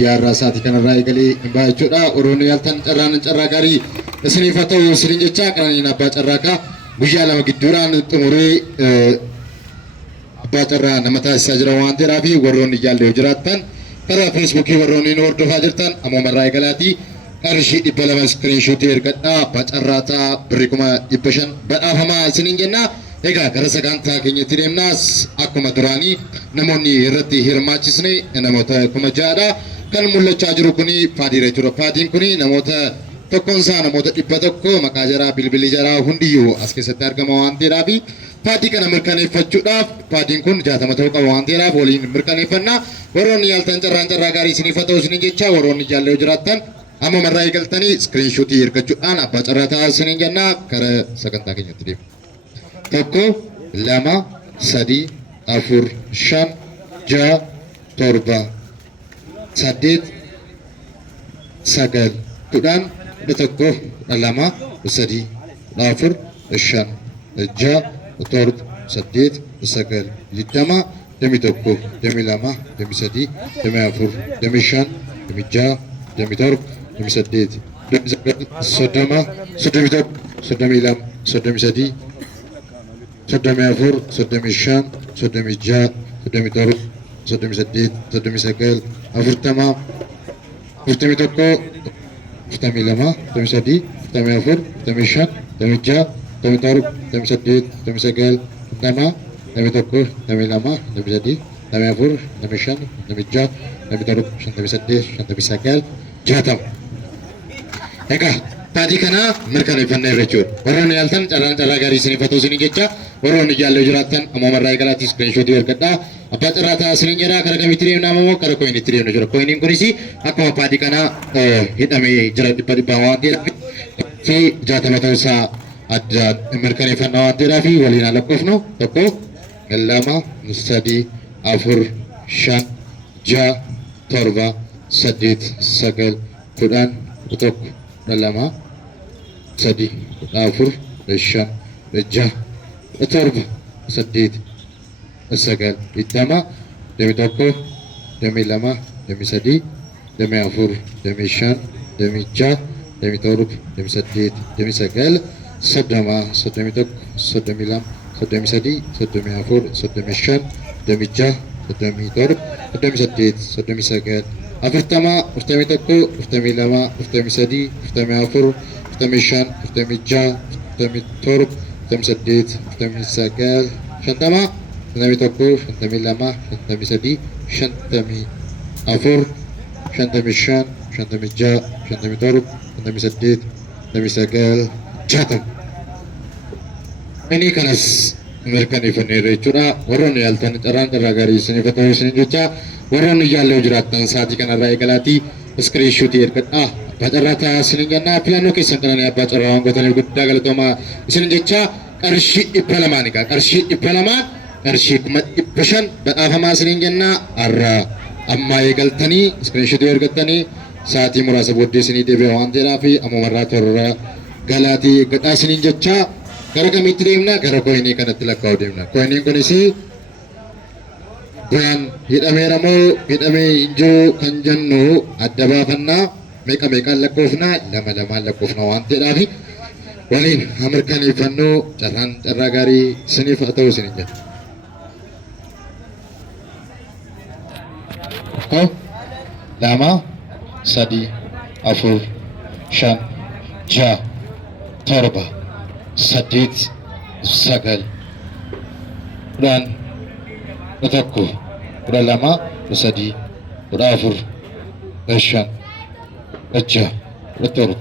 يا راساتي كان الرأي قالي باجورا وروني يالتن جران جرا غاري اسني فتو سرنجچا كان نابا جراكا بوجا لما قدوران تموري ابا جرا نمتا ساجرا وانتي رافي وروني يالو جراتن كرا فيسبوك وروني نور دفا جرتن امو مرای غلاتي ارشي دبلما سكرين شوت يركدا باجراتا بريكما يبشن بافما سنينجنا egaa gara sagantaa keenyatti deemnaas akkuma duraanii namoonni irratti hirmaachisne namoota kuma jaadha kan mul'achaa jiru kuni faadiira jechuudha. Faadiin kuni namoota tokkonsaa namoota 100 maqaa jaraa bilbilli jaraa hundiyyuu as keessatti argama waan ta'eedhaaf faadii kana mirkaneeffachuudhaaf faadiin kun 60 ta'uu qaba waan ta'eedhaaf waliin mirkaneeffannaa warroonni yaaltan carraa gaarii isiniif ta'u isiniin jecha warroonni jaallee jiraattan amma marraa eegaltanii iskiriinshotii ergachuudhaan abbaa carraa ta'aa isiniin jennaa gara sagantaa keenyatti deemna. Tokko, lama, sadi, afur, shan, jaha, torba, saddeet, sagal, kudhan, tokko, lama, sadi, afur, shan, jaha, torba, saddeet, sagal, 20, 21, 22, 23, 24, 25, 26, 27, 28, 30, 31, 32, 33 Sodomi afur, sodomi shan, sodomi jaha, sodomi torba, sodomi saddeet, sodomi sagal, afurtama, afurtamii tokko, afurtamii lama, afurtamii sadii, afurtamii afur, afurtamii shan, afurtamii jaha, afurtamii torba, afurtamii saddeet, afurtamii sagal, afurtama, afurtamii tokko, afurtamii lama, afurtamii sadii, afurtamii afur, afurtamii shan, afurtamii jaha, afurtamii torba, afurtamii saddeet, afurtamii sagal, jaatama. Egaa faadii kana mirkaneeffannee jechuudha. Warroonni yaaltan carraa gaarii isiniif ta'u isiniin jecha warroonni jaallee jiraattan ammoo marraa eegalaatti iskiriinshotii ergadhaa. Abbaa carraa ta'aa isiniin jedha karaa kamitti deemnaa ammoo karaa koyiniitti deemna jira. Koyiniin kunis akkuma faadii kana hidhamee jira dhibba waan ta'eedhaaf fi 60 ta'uusaa adda mirkaneeffannaa waan ta'eedhaaf waliin haa lakkoofnu. Tokko, lama, sadii, afur, shan, jaha, torba, saddeet, sagal, kudhan, tokko, lama, sadi, afur, shan, jaha, torba, saddeet, sagal, 20, 21, 22, 23, 24, 25, 26, 27, 28, 29, 30, 31, 32, 33, 34, 35, 36, 37, 38, 39 afurtama, afurtamii tokko, afurtamii lama, afurtamii sadii, afurtamii afur, afurtamii shan, afurtamii jaha, afurtamii torba, afurtamii saddeet, afurtamii sagal, shantama, shantamii tokko, shantamii lama, shantamii sadii, shantamii afur, shantamii shan, shantamii jaha, shantamii torba, shantamii saddeet, shantamii sagal, jaatama. Inni kanas mirkaneeffanneerra jechuudha. Warroonni yaaltan carraa gaarii isiniif ta'u isiniin jecha warroonni jaallee jiraattan sa'aatii kanarraa eegalaatti iskiriinshotii ergadhaa. Abbaa carraa ta'aa isiniin jennaa filannoo keessan kananii abbaa carraa waan gootaniif guddaa galatoomaa isiniin jecha qarshii 200 egaa qarshii 200 qarshii 500 badhaafamaa isiniin jennaa har'a amma eegaltanii iskiriinshotii ergattanii sa'aatii muraasa booddee isinii deebi'a waan ta'eedhaaf ammumarraa torra galaatii eeggadhaa isiniin jecha gara kamitti deemna gara koyinii kanatti lakkaa'u deemna. Koyiniin kunis bu'aan hidhameera moo hidhamee hin jiru kan jennu adda baafannaa meeqaan lakkoofnaa lamaan lakkoofna waan ta'eedhaaf waliin haa mirkaneeffannuu carraa gaarii isiniif haa ta'u isiniin jenna. Tokko, lama, sadii, afur, shan, jaha, torba, saddeet, sagal, kudhan, tokko, kudha lama, kudha sadii, kudha afur, kudha shan, kudha jaha, kudha torba,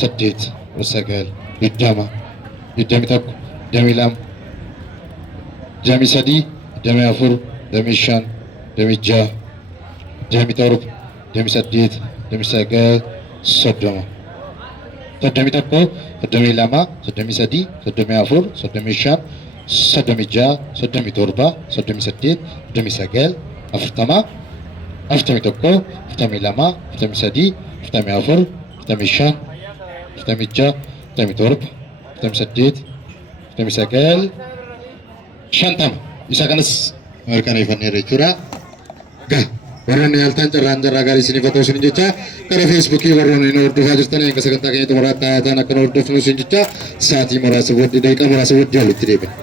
saddeet, kudha sagal, 20, 21, 22, 23, 24, 25, 26, 27, 28, 29, 30. 31, 32, 33, 34, 35, 36, 37, 38, 39, 40, 41, 42, 43, 44, 45, 46, 47, 48, 49, 50. Isa kanas mirkaneeffanneerra jechuudha. warroon yaaltaan carraan carraa gaarii isiniif haa ta'u isin jecha karaa feesbuukii warroon inni hordofaa jirtan akka sagantaa keenya xumuraa taatan akka hordofnu isin jecha sa'aatii muraasa booddee daqiiqaa muraasa booddee walitti deebina.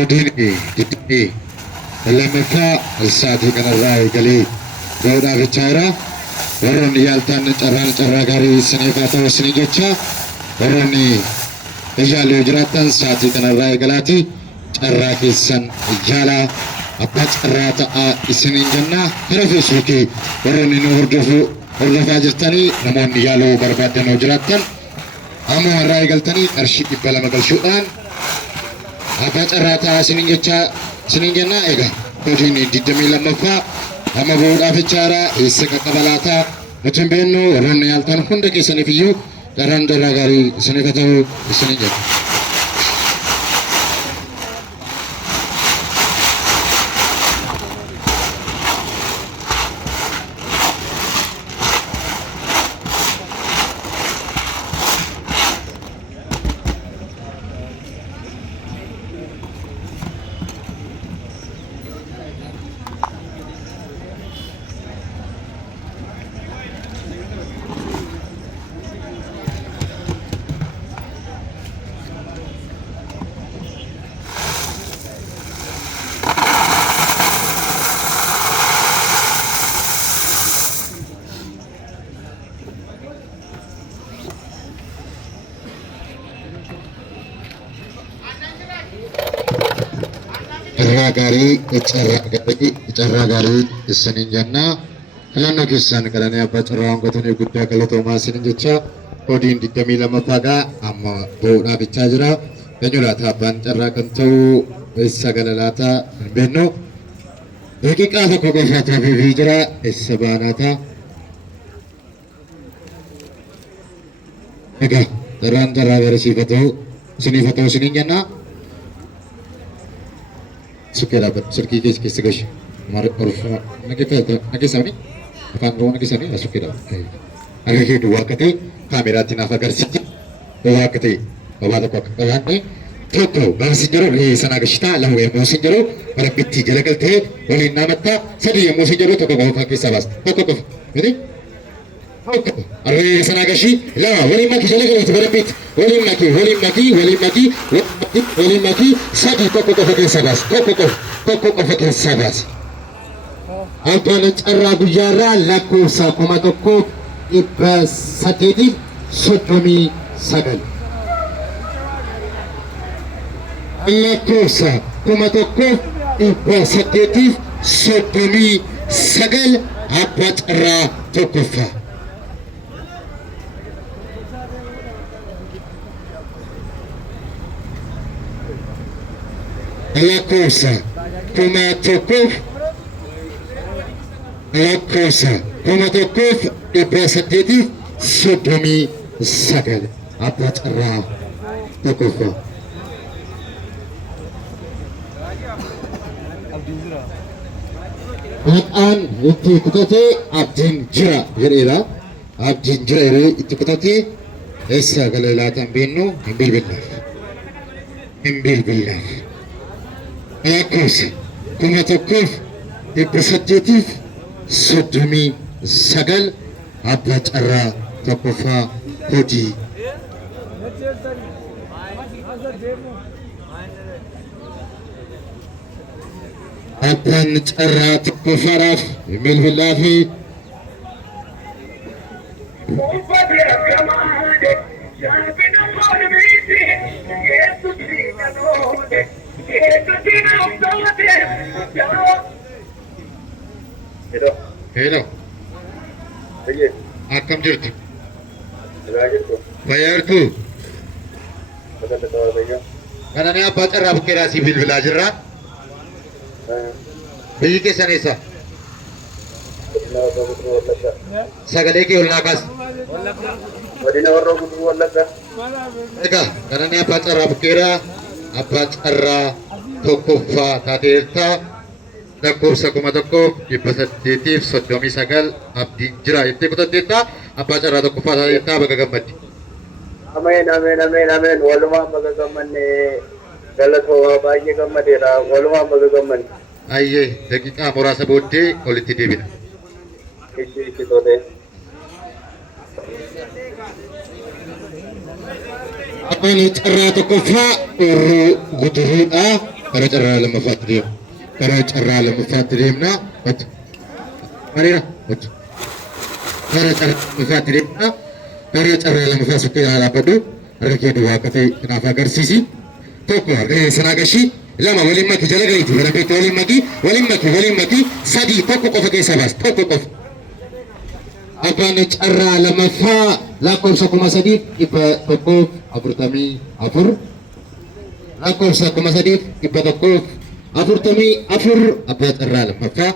Odini Didi lammaffaa sa'aatii kanarraa eegalee gahuudhaaf jechaadha. Warroonni yaaltaan carraa gaarii isiniif haa ta'u isin jecha warroonni ijaalee jiraattan sa'aatii kanarraa eegalaati carraa keessan jaalaa abbaa carraa ta'aa isiniin jenna. Karaa feesbuukii warroonni nu hordofaa jirtanii namoonni yaaluu barbaadan jiraattan amma irraa eegaltanii qarshii 200 galchuudhaan abbaa carraa ta'aa isiniin jecha isiniin jenna. Egaa hojiin 22ffaa amma bahuudhaaf jechaadha. Eessa qaqqabalaataa nuti hin beeknu. Warroonni yaaltaan hunda keessaniif iyyuu carraa gaarii isiniif haa ta'u isiniin jenna. Carraa gaarii isiniin jenna. Filannoo keessan kadhanii abbaa carraa hangatanii guddaa galatoomaa isiniin jecha hojiin 22ffaa amma bahuudhaaf jechaa jira. Eenyu laata abbaan carraa kan ta'u eessa galalaata hin beeknu. Daqiiqaa tokko qofa ta'ee jira eessa baanaata. Egaa carraa barsiifatoo sinifatoo sinin jenna sukkee dhaabbatu sirkii keessa gashi nageessanii afaan oromoo nageessanii sukkee dhaabbatu harka kee duwwaa akka ta'e kaameraatti naaf agarsiisi duwwaa akka ta'e bobaa tokko akka qabaanne tokko gaafa sin jedhu sana agarsiisaa lama yommuu sin jedhu barabbitti jala galtee waliin naamattaa sadii yommuu sin jedhu tokko qofa keessaa baasta tokko qofa miti arree sana agarsiisi lama waliin maki jala galatti barabbitti waliin maki sadii tokko qofa keessaa baasta tokko qofa keessaa baasta. Abbaan carraa guyyaarraa lakkoofsa 1839 lakkoofsa 1839 abbaa carraa tokkoffaa. Lakkoofsa 1839 abbaa carraa tokkoffaa. Maqaan itti kutatee abdiin jira jedheera. Abdiin jira yeroo itti kutatee eessa galee laata hin beeknu hin bilbillaaf. Lakkoofsa 1839 abbaa carraa tokkoffaa hojii. Abbaan carraa tokkoffaadhaaf bilbilaa fi Hello. Akkam jirtu? Fayyaa jirtu? Kananii abbaa carraa bukkeedhaa si bilbilaa jirra. Biyyi keessan eessa? Sagalee kee ol naa kaasi. Egaa kananii abbaa carraa bukkeedhaa abbaa carraa tokkoffaa taateerta lakkoofsa 1839 abdiin jira jettee kutatteetta abbaa carraa tokkoffaa taateerta baga gammaddi. Ameen. Walumaan baga gammanne galatoomaa baay'ee gammadeera. Walumaan baga gammanne. Ayyee daqiiqaa muraasa booddee olitti deebina. Ishi tolee. Abbaan carraa tokkoffaa Orroo Guturuudha. Gara carraa lammaffaatti deemna. Gara carraa lammaffaatti deemna. Mariira. Gara carraa lammaffaatti deemna. Gara carraa lammaffaa sukkee dhaabbadhu. Harka kee duwwaa akka ta'e naaf agarsiisi. Tokko sana agarsiisi. Lama waliin maki jala galiiti. Barabbeetti waliin maki sadii tokko qofa keessa baas. Tokko qofa. Abbaan carraa lammaffaa lakkoofsa 3144 lakkoofsa 3144 abbaa carraa lammaffaa.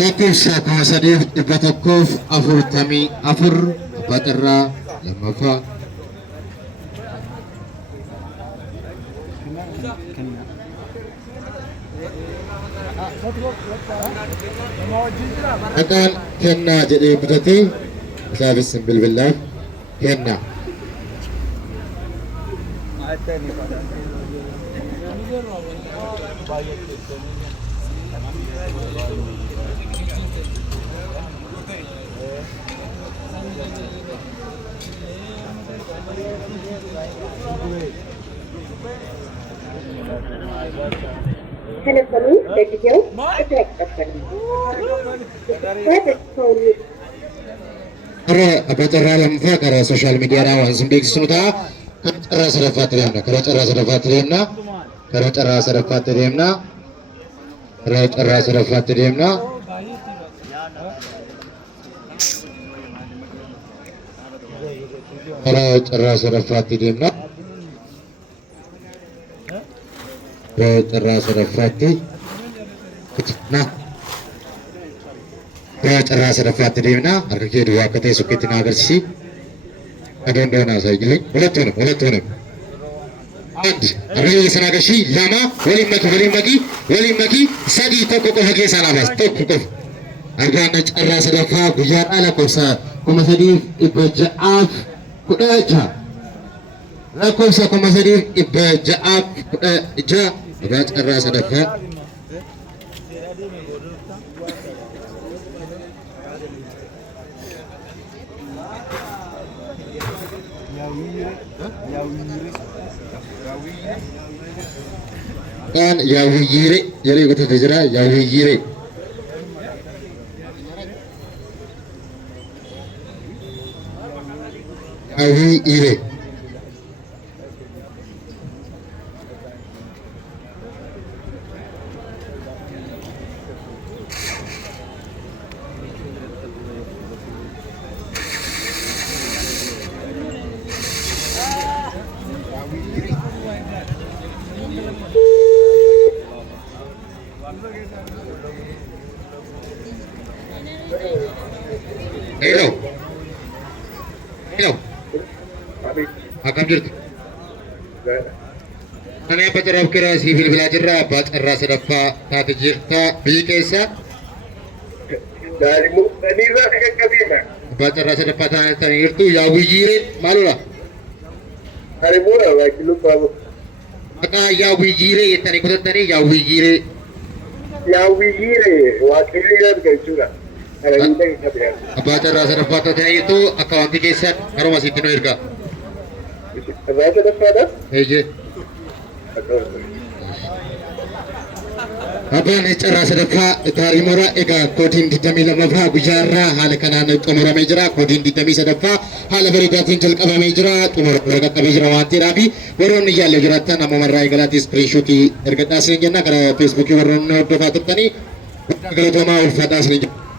Lakkoofsa 3144 abbaa carraa lammaffaa. Maqaan kennaa jedhee bitatee isaafis bilbilaaf kennaa. Teleponu ለጊዜው ተጠቅቀፈል Kara abbaa carraa lammaffaa karaa sooshaal miidiyaadhaan waan isin beeksisnu ta'a. Karaa carraa sadaffaatti deemna. Karaa carraa sadaffaatti deemna. ጭራ ሰረፋት ደምና ጭራ ሰረፋት ና ጭራ ሰረፋት ደምና አርከ ዱዋ ከተይ ሱቂትና አገርሲ አዶንዶና ሳይግልኝ ሁለቱንም አንድ አረየ ሰናገሺ ለማ ወሊመኪ ሰዲ ተቆቆ ሀገ ሰናባስ ተቆቆ አጋነ ጨራ ሰደፋ ጉያራ ለኮሳ ኮመሰዲ ኢበጃአፍ ኩዳቻ ለኮሳ ኮመሰዲ ኢበጃአፍ ኩዳቻ ጨራ ሰደፋ kan yawiyire jere kota tejra yawiyire Hello. Akam jirtu. Mana apa cara kira sivil belajar apa cara sedapa tak jirta biasa. Dari ni lah kekabina. Apa cara sedapa tak itu ya wijirin malu lah. Hari murah lagi lupa. Maka ya wijire tani kota tani ya wijire. Ya wijire wakilnya berjura. Apa cara sedapa tak itu akaun tiket karo masih tino irka. Rasa dapat? Eje. Apa ni cara sedapa tari mora eka kodin ditami lama fa gujarra hal kanan kamera mejra kodin ditami sedapa hal beridatin jel kaba mejra tumor mereka kabijra wanti rabi waron yalle jurata nama marai galati screenshot ergata senjana kara Facebook waron dofatuk tani kalau toma ulfata senjana